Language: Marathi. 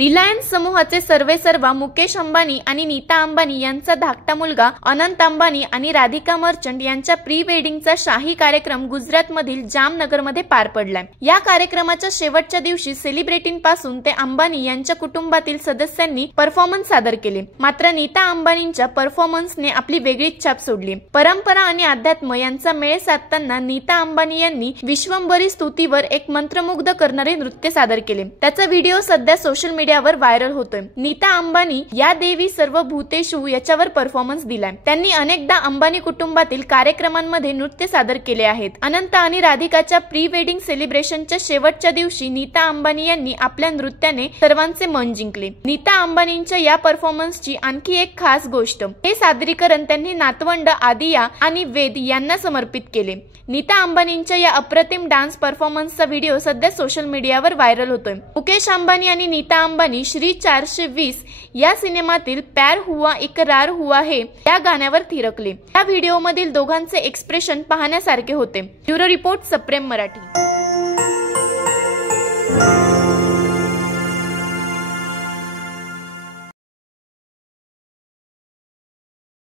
रिलायन्स समूहाचे सर्वेसर्वा मुकेश अंबानी आणि नीता अंबानी यांचा धाकटा मुलगा अनंत अंबानी आणि राधिका मर्चंट यांच्या प्री वेडिंगचा शाही कार्यक्रम गुजरातमधील जामनगरमध्ये पार पडलाय। या कार्यक्रमाच्या शेवटच्या दिवशी सेलिब्रिटींपासून ते अंबानी यांच्या कुटुंबातील सदस्यांनी परफॉर्मन्स सादर केले। मात्र नीता अंबानींच्या परफॉर्मन्सने आपली वेगळीच छाप सोडली। परंपरा आणि अध्यात्म यांचा मेळ साधताना नीता अंबानी यांनी विश्वंभरी स्तुतीवर एक मंत्रमुग्ध करणारे नृत्य सादर केले। त्याचा व्हिडिओ सध्या सोशल मीडियावर व्हायरल होतोय। नीता अंबानी या देवी सर्व भूतेषु याच्यावर परफॉर्मन्स दिलाय। त्यांनी अनेकदा अंबानी कुटुंबातील कार्यक्रमांमध्ये नृत्य सादर केले आहेत। अनंत आणि राधिकाच्या प्री वेडिंग सेलिब्रेशनच्या शेवटच्या दिवशी नीता अंबानी यांनी आपल्या नृत्याने सर्वांचे मन जिंकले। नीता अंबानींच्या या परफॉर्मन्सची आणखी एक खास गोष्ट, हे सादरीकरण त्यांनी नातवंड आदिया आणि वेद यांना समर्पित केले। नीता अंबानींच्या या अप्रतिम डान्स परफॉर्मन्सचा व्हिडिओ सध्या सोशल मीडियावर व्हायरल होतोय। मुकेश अंबानी आणि नीता अंबानी श्री 420 या सिनेमातील प्यार हुआ इकरार हुआ है या गाण्यावर थिरकले। या व्हिडिओमधील दोघांचे एक्सप्रेशन पाहण्यासारखे होते। ब्युरो रिपोर्ट, सप्रेम मराठी।